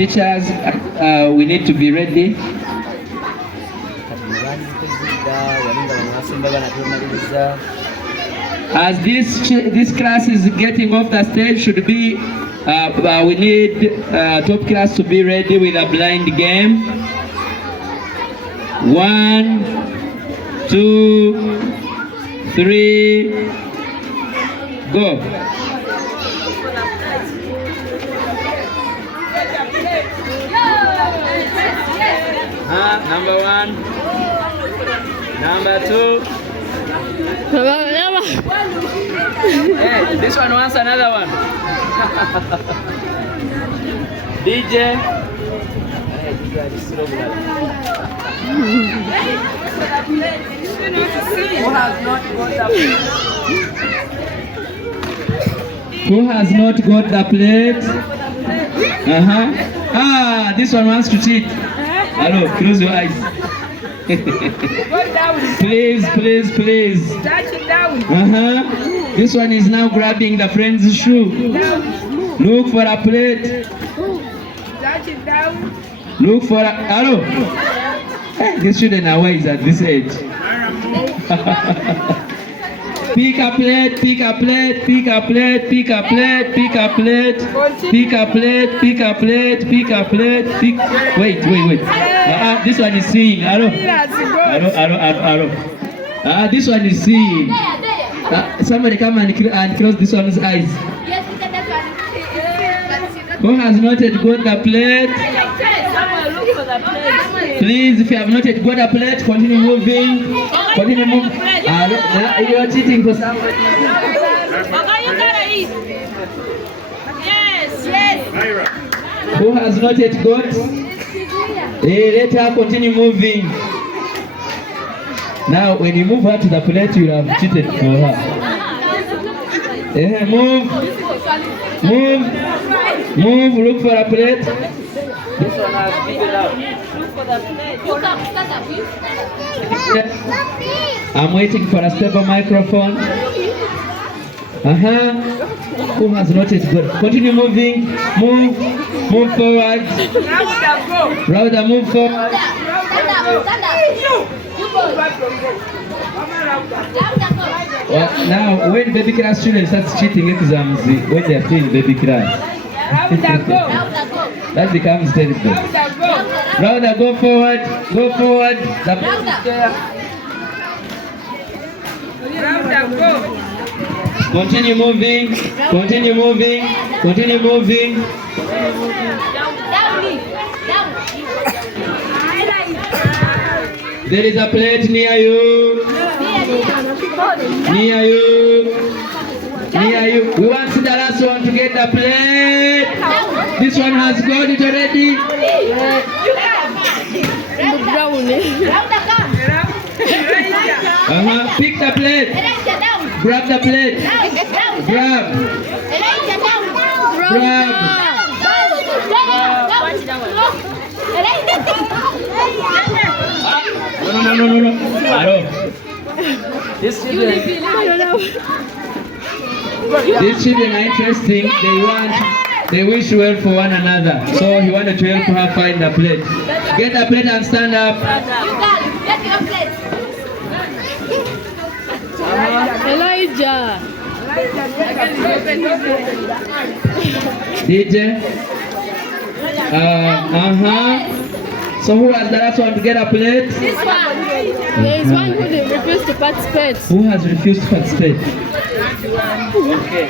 Teachers, we need to be ready. As this class is getting off the stage, should be we need top class to be ready with a blind game. 1, 2, 3, go. Number 1, number 2. Hey, this one wants another one. DJ. Who has not got the plate? This one wants to cheat. Hello, close your eyes. Please. Touch it down. This one is now grabbing the friend's shoe. Look for a plate. Touch it down. Look for a... Hello. Hey, these children are wise at this age. Pick a plate. Wait. This one is seeing. Hello. This one is seeing. Somebody come and close this one's eyes. Who has not yet got the plate? Please, if you have not yet got a plate, continue moving. You are cheating for somebody. Yes. Who has not yet got? Let her continue moving. Now, when you move her to the plate, you have cheated for her. Move, look for a plate. This one has figured out. Look for the plate. I'm waiting for a stable microphone. Who has not yet got? Continue moving. Move forward. Louder, move forward. Now, when baby class students start cheating exams, when they are still in baby class, that becomes terrible. Louder, go forward. The place is there. Continue moving. There is a plate near you. We want the last one to get the plate. This one has got it already. Pick the plate. Grab the plate. Grab. No. These children are interesting. They wish well for one another. So he wanted to help her find the plate. Get the plate and stand up. Get your plate. Elijah. DJ. So who has the last one to get a plate? This one. There is one who refused to participate. Who has refused to participate? Okay.